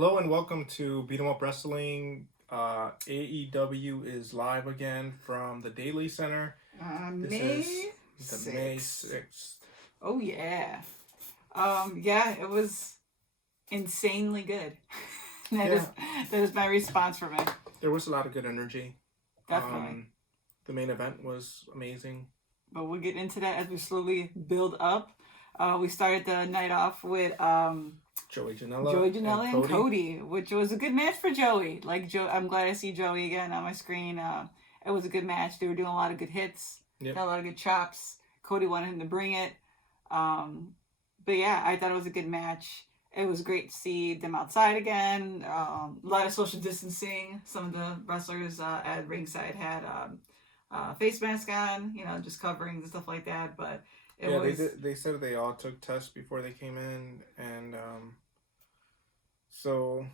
Hello and welcome to Beat 'em Up Wrestling. AEW is live again from the Daily Center. This May is the May 6th. 6th. Oh yeah. It was insanely good. That is my response from it. There was a lot of good energy. Definitely. The main event was amazing. But we'll get into that as we slowly build up. We started the night off with Joey Janela and Cody, which was a good match for Joey. I'm glad I see Joey again on my screen. It was a good match. They were doing a lot of good hits. Yep. Got a lot of good chops. Cody wanted him to bring it. But yeah, I thought it was a good match. It was great to see them outside again. A lot of social distancing. Some of the wrestlers at ringside had face mask on, just covering and stuff like that. But they said they all took tests before they came in, and so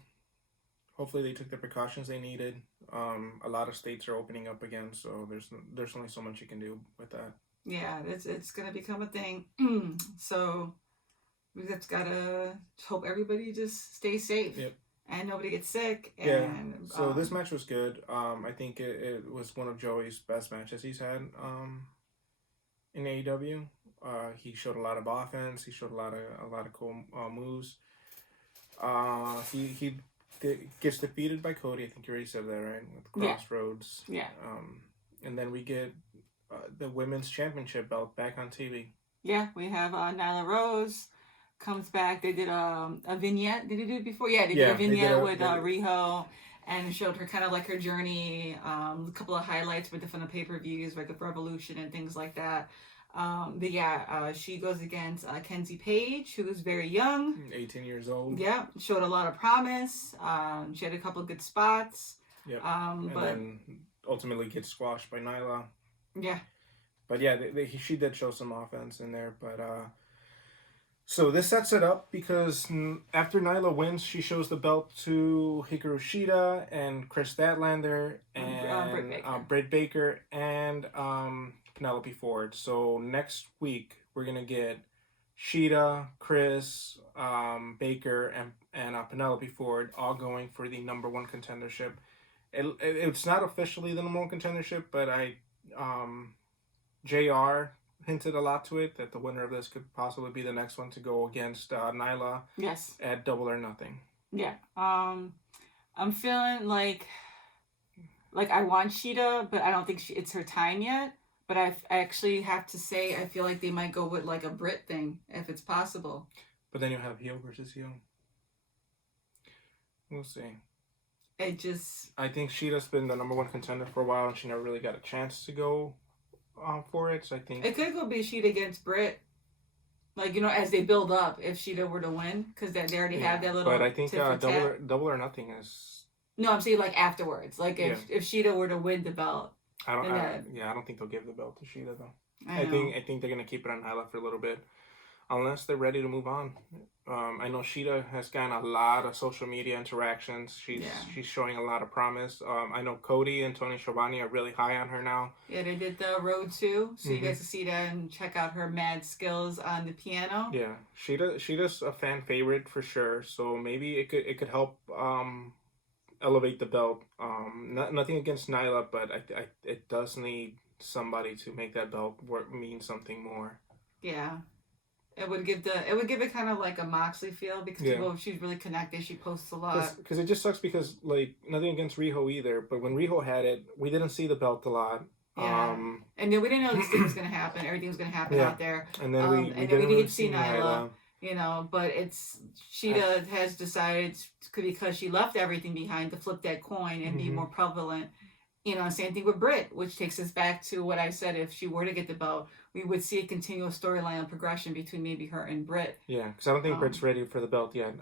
hopefully they took the precautions they needed. A lot of states are opening up again, so there's only so much you can do with that. Yeah, it's gonna become a thing. So we just gotta hope everybody just stays safe. Yep. And nobody gets sick. So this match was good. I think it was one of Joey's best matches he's had in AEW. He showed a lot of offense. He showed a lot of cool moves. He gets defeated by Cody. I think you already said that, right? With Crossroads. Yeah. And then we get the women's championship belt back on TV. Yeah, we have Nyla Rose comes back. They did a vignette. Did they do it before? Yeah, they did a vignette with Riho, and showed her kind of like her journey. A couple of highlights with different pay-per-views, like the Revolution and things like that. She goes against Kenzie Page, who is very young. 18 years old. Yeah, showed a lot of promise. She had a couple of good spots. Yep. But then ultimately gets squashed by Nyla. Yeah. But yeah, she did show some offense in there. But so this sets it up because after Nyla wins, she shows the belt to Hikaru Shida and Chris Statlander and Britt Baker and Penelope Ford. So next week we're gonna get Shida, Chris, Baker, and Penelope Ford all going for the number one contendership. It's not officially the number one contendership, but JR hinted a lot to it that the winner of this could possibly be the next one to go against Nyla. Yes. At Double or Nothing. Yeah. I'm feeling like I want Shida, but I don't think it's her time yet. But I actually have to say I feel like they might go with like a Brit thing if it's possible. But then you'll have heel versus heel. We'll see. I think Shida's been the number one contender for a while, and she never really got a chance to go for it. So I think it could go be Shida against Britt. As they build up, if Shida were to win, because they already have that little. But I think double or Nothing is. No, I'm saying afterwards. If Shida were to win the belt. I don't think they'll give the belt to Shida though. I think they're gonna keep it on Nyla for a little bit, unless they're ready to move on. I know Shida has gotten a lot of social media interactions. She's showing a lot of promise. I know Cody and Tony Schiavone are really high on her now. Yeah, they did the Road 2, so you guys can see that and check out her mad skills on the piano. Yeah, Shida's a fan favorite for sure. So maybe it could help elevate the belt. Nothing against Nyla, but it does need somebody to make that belt mean something more. Yeah. It would give it kind of like a Moxley feel because she's really connected. She posts a lot. Because it just sucks because nothing against Riho either, but when Riho had it, we didn't see the belt a lot. Yeah. And then we didn't know this thing was gonna happen. Everything was gonna happen out there. And then we didn't really see Nyla. But Shida has decided because she left everything behind to flip that coin and be more prevalent. Same thing with Britt, which takes us back to what I said. If she were to get the belt, we would see a continual storyline and progression between maybe her and Britt. Yeah, because I don't think Britt's ready for the belt yet.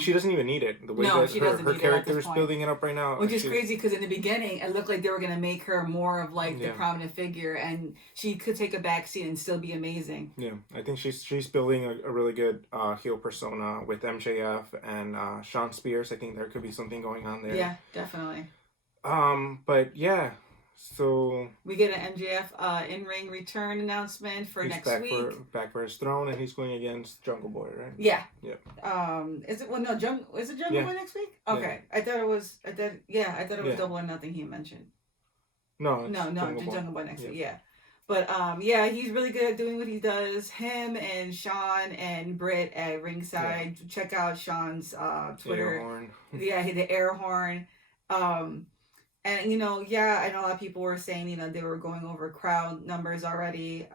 She doesn't even need it. The way she doesn't her need character is building it up right now. Which is crazy because in the beginning, it looked like they were going to make her more of the prominent figure, and she could take a backseat and still be amazing. Yeah, I think she's building a really good heel persona with MJF and Sean Spears. I think there could be something going on there. Yeah, definitely. But yeah, So we get an MJF in-ring return announcement for next week. Back for his throne, and he's going against Jungle Boy, right? Yeah. Yep. Is it is it Jungle Boy next week? Okay. Yeah. I thought it was Double or Nothing he mentioned. No, Jungle Boy next week. Yeah. But yeah, he's really good at doing what he does. Him and Sean and Britt at ringside. Yeah. Check out Sean's Twitter. Air horn. Yeah, the air horn. And I know a lot of people were saying, they were going over crowd numbers already.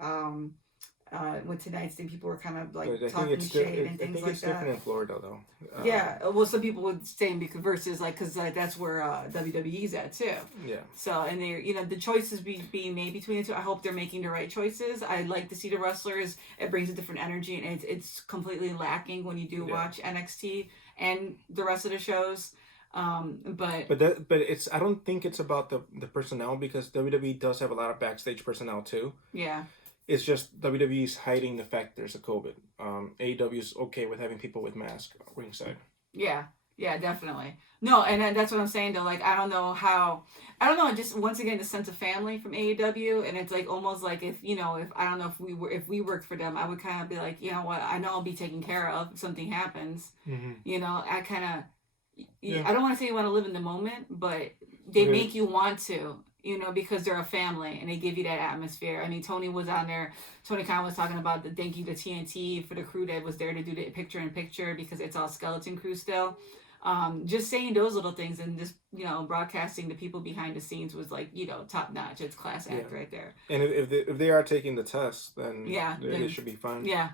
With tonight's thing, people were kind of like talking shade and things like that. I think it's different in Florida, though. Yeah, well, some people would say because that's where WWE's at too. Yeah. So and they, the choices being made between the two. I hope they're making the right choices. I like to see the wrestlers. It brings a different energy, and it's completely lacking when you do watch NXT and the rest of the shows. But it's I don't think it's about the personnel, because WWE does have a lot of backstage personnel too. Yeah. It's just WWE's hiding the fact there's a COVID. AEW's okay with having people with masks ringside. Yeah, definitely. No, and that's what I'm saying though. Like, I don't know, just once again, the sense of family from AEW, and it's like almost like if we worked for them, I would kind of be like, you know what, I know I'll be taken care of if something happens. Mm-hmm. I kind of, I don't want to say you want to live in the moment, but they make you want to. Because they're a family and they give you that atmosphere. I mean, Tony was on there. Tony Khan was talking about the thank you to TNT for the crew that was there to do the picture-in-picture, because it's all skeleton crew still. Just saying those little things and just, broadcasting the people behind the scenes was like, top notch. It's class act right there. And if they are taking the test, then they should be fine. Yeah.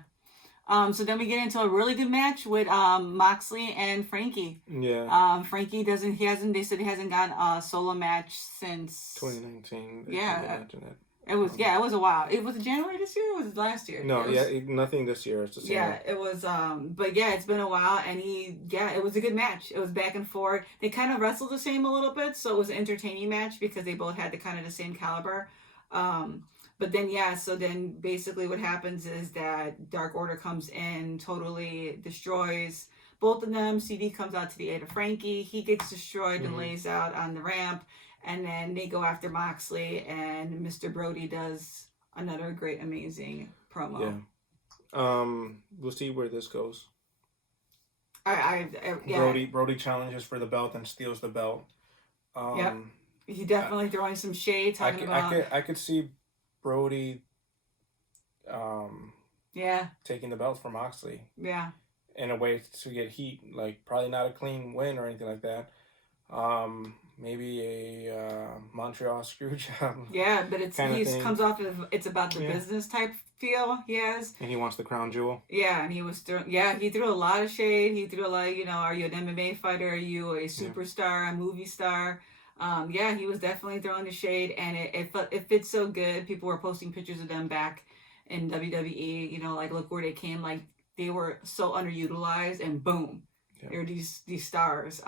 So then we get into a really good match with Moxley and Frankie. Yeah. Frankie they said he hasn't gotten a solo match since 2019. Yeah. It was a while. It was January this year, or was it last year? No, nothing this year. It's the same. Yeah, it was but yeah, it's been a while, and it was a good match. It was back and forth. They kind of wrestled the same a little bit, so it was an entertaining match because they both had the kind of the same caliber. But then, basically what happens is that Dark Order comes in, totally destroys both of them. CD comes out to the aid of Frankie. He gets destroyed and lays out on the ramp. And then they go after Moxley, and Mr. Brody does another great, amazing promo. Yeah. We'll see where this goes. Yeah. Brody challenges for the belt and steals the belt. Yep. He definitely throwing some shade, I could see Brody taking the belt from Moxley. Yeah. In a way to get heat, like probably not a clean win or anything like that. Maybe a Montreal screw job. Yeah, but comes off of it's about the business type feel he has. And he wants the crown jewel. Yeah, and he threw a lot of shade. He threw a lot of, are you an MMA fighter? Are you a superstar, a movie star? He was definitely throwing the shade, and it fits so good. People were posting pictures of them back in WWE, like look where they came, like they were so underutilized, and boom. They're these stars.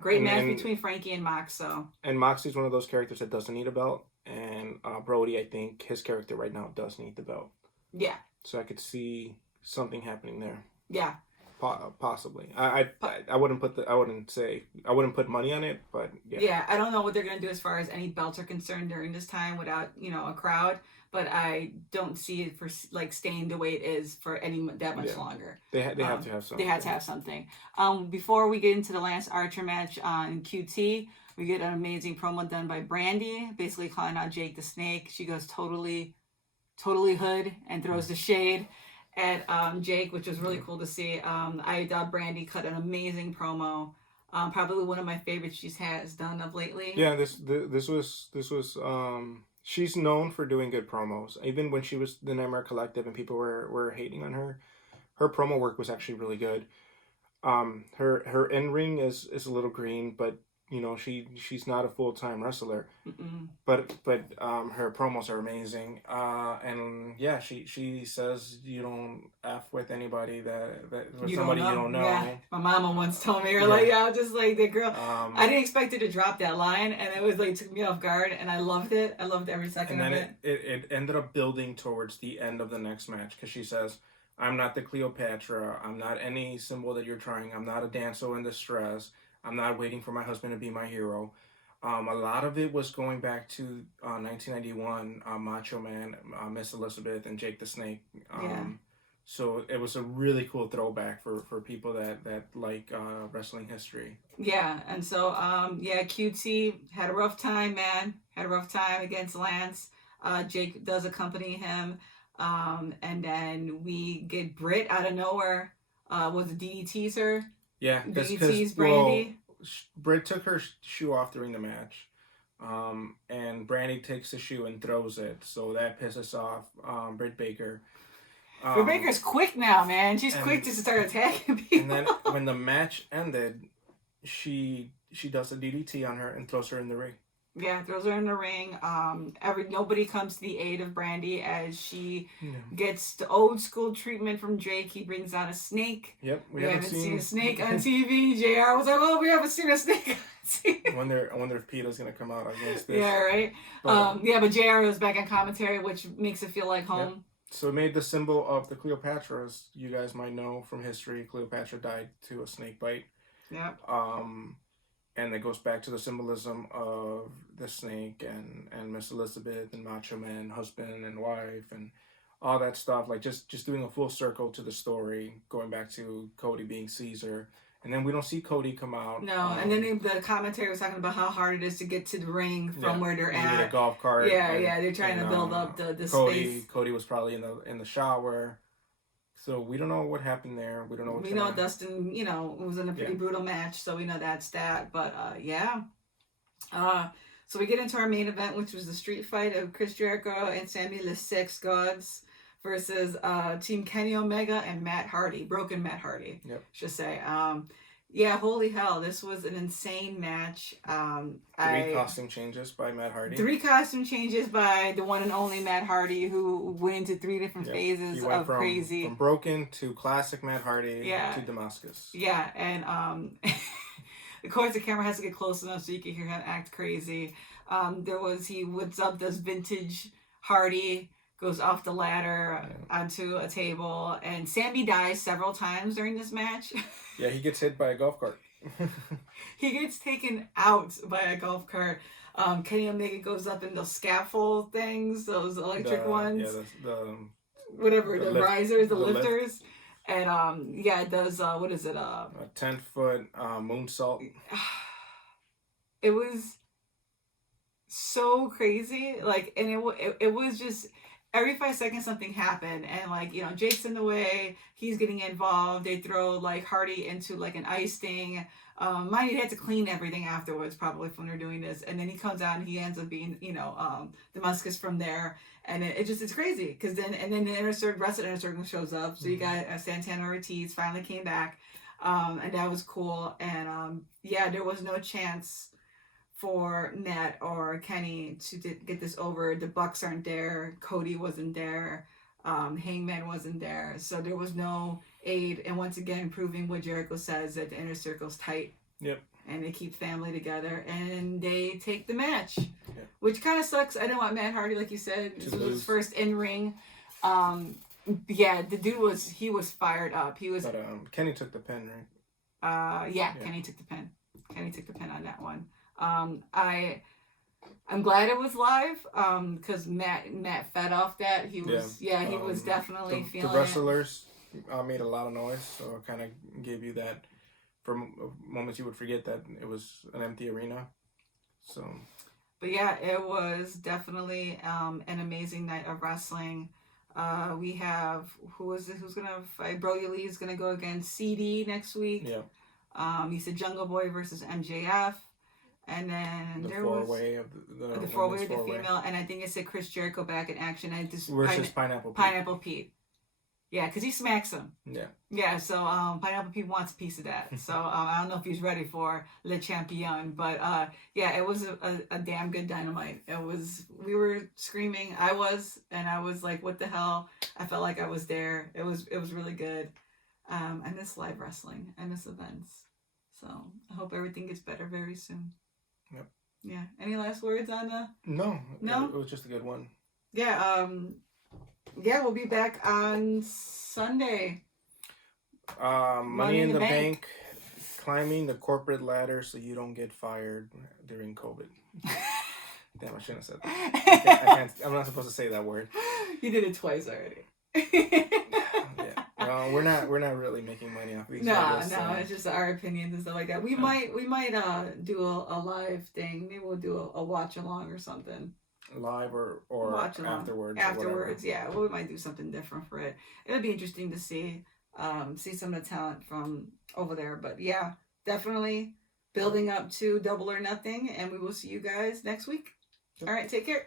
Great match between Frankie and Mox. And Moxley's one of those characters that doesn't need a belt, and Brody, I think his character right now does need the belt. Yeah. So I could see something happening there. Yeah. Possibly. I wouldn't put money on it, but yeah. Yeah, I don't know what they're gonna do as far as any belts are concerned during this time without a crowd. But I don't see it for like staying the way it is for that much longer. They have to have something. They had to have something. Before we get into the Lance Archer match on QT, we get an amazing promo done by Brandy, basically calling out Jake the Snake. She goes totally hood and throws the shade at Jake, which was really cool to see. I thought Brandy cut an amazing promo. Probably one of my favorites has done of lately. Yeah, this was. She's known for doing good promos. Even when she was the Nightmare Collective and people were hating on her promo work was actually really good. Her in-ring is a little green, but she's not a full-time wrestler. Mm-mm. But her promos are amazing. And yeah, she says you don't F with anybody with somebody you don't know. Yeah. My mama once told me, just like the girl. I didn't expect her to drop that line, and it was like took me off guard, and I loved it. I loved every second of it. And then it ended up building towards the end of the next match, because she says, I'm not the Cleopatra. I'm not any symbol that you're trying. I'm not a damsel in distress. I'm not waiting for my husband to be my hero. A lot of it was going back to 1991, Macho Man, Miss Elizabeth, and Jake the Snake. Yeah. So it was a really cool throwback for people that like wrestling history. Yeah, and so yeah, QT had a rough time, man. Had a rough time against Lance. Jake does accompany him. And then we get Britt out of nowhere. Was it DDT's her? Yeah, DDT's Brandy. Well, Britt took her shoe off during the match. And Brandy takes the shoe and throws it, so that pisses off Britt Baker. Britt Baker's quick now, man. She's quick to start attacking people. And then when the match ended, she does a DDT on her and throws her in the ring. Yeah, throws her in the ring. Nobody comes to the aid of Brandy as she gets the old school treatment from Drake. He brings out a snake. Yep, we haven't seen a snake on TV. JR was like, "Oh, we haven't seen a snake on TV." I wonder if Peta's gonna come out against this. Yeah, right. But JR was back in commentary, which makes it feel like home. Yep. So it made the symbol of the Cleopatra, as you guys might know from history. Cleopatra died to a snake bite. Yeah. And it goes back to the symbolism of the snake and Miss Elizabeth and Macho Man, husband and wife, and all that stuff. Like just doing a full circle to the story, going back to Cody being Caesar. And then we don't see Cody come out. No, and then the commentary was talking about how hard it is to get to the ring from where they're at. You need a golf cart. Yeah, they're trying to build up the space. Cody was probably in the shower. So we don't know what happened there. We don't know. We know Dustin, was in a pretty brutal match, so we know that's that. But yeah. So we get into our main event, which was the street fight of Chris Jericho and Sammy the Sex Gods versus Team Kenny Omega and Matt Hardy, broken Matt Hardy. Yep. Should say. Yeah, holy hell, this was an insane match. Three costume changes by Matt Hardy. 3 costume changes by the one and only Matt Hardy, who went into 3 different phases of crazy. From broken to classic Matt Hardy to Damascus. Yeah, and of course the camera has to get close enough so you can hear him act crazy. He whips up this vintage Hardy, goes off the ladder onto a table, and Sammy dies several times during this match. Yeah, he gets hit by a golf cart. He gets taken out by a golf cart. Kenny Omega goes up in those scaffold things, those electric ones. Yeah, the risers, the lifters. Lift. And it does, what is it? A 10-foot moonsault. It was so crazy. Like, and it was just... Every 5 seconds something happened, and Jake's in the way, he's getting involved. They throw Hardy into an ice thing. Mind you, he had to clean everything afterwards, probably when they're doing this. And then he comes out and he ends up being, Damascus from there. And it's crazy because then the rest of the inner circle shows up. So you got Santana Ortiz finally came back, and that was cool. And there was no chance for Nat or Kenny to get this over. The Bucks aren't there. Cody wasn't there. Hangman wasn't there. So there was no aid. And once again, proving what Jericho says, that the inner circle's tight. Yep. And they keep family together. And they take the match. Yep. Which kind of sucks. I didn't want Matt Hardy, like you said. This was his first in-ring. The dude was fired up. But Kenny took the pin, right? Kenny took the pin. Kenny took the pin on that one. I'm glad it was live because Matt fed off that. He was definitely feeling it. The wrestlers made a lot of noise, so it kind of gave you that for moments you would forget that it was an empty arena. So, but yeah, it was definitely an amazing night of wrestling. We have who's gonna fight? Brody Lee is gonna go against CD next week. Yeah. He said Jungle Boy versus MJF. And then there was the four-way of the female, and I think it said Chris Jericho back in action. And just versus Pineapple Pete. Yeah, because he smacks him. Yeah. Yeah, so Pineapple Pete wants a piece of that. So I don't know if he's ready for Le Champion, but it was a damn good Dynamite. We were screaming. I was like, what the hell? I felt like I was there. It was really good. I miss live wrestling. I miss events. So I hope everything gets better very soon. Yep. Yeah. Any last words on No. It was just a good one. Yeah. We'll be back on Sunday. Money in the Bank climbing the corporate ladder so you don't get fired during COVID. Damn, I shouldn't have said that. I'm not supposed to say that word. You did it twice already. Yeah. No, we're not really making money off these. No, it's just our opinions and stuff like that. We might do a live thing. Maybe we'll do a watch along or something. Live or watch along. Afterwards. Afterwards, yeah. Well, we might do something different for it. It'll be interesting to see some of the talent from over there. But yeah, definitely building up to Double or Nothing, and we will see you guys next week. All right, take care.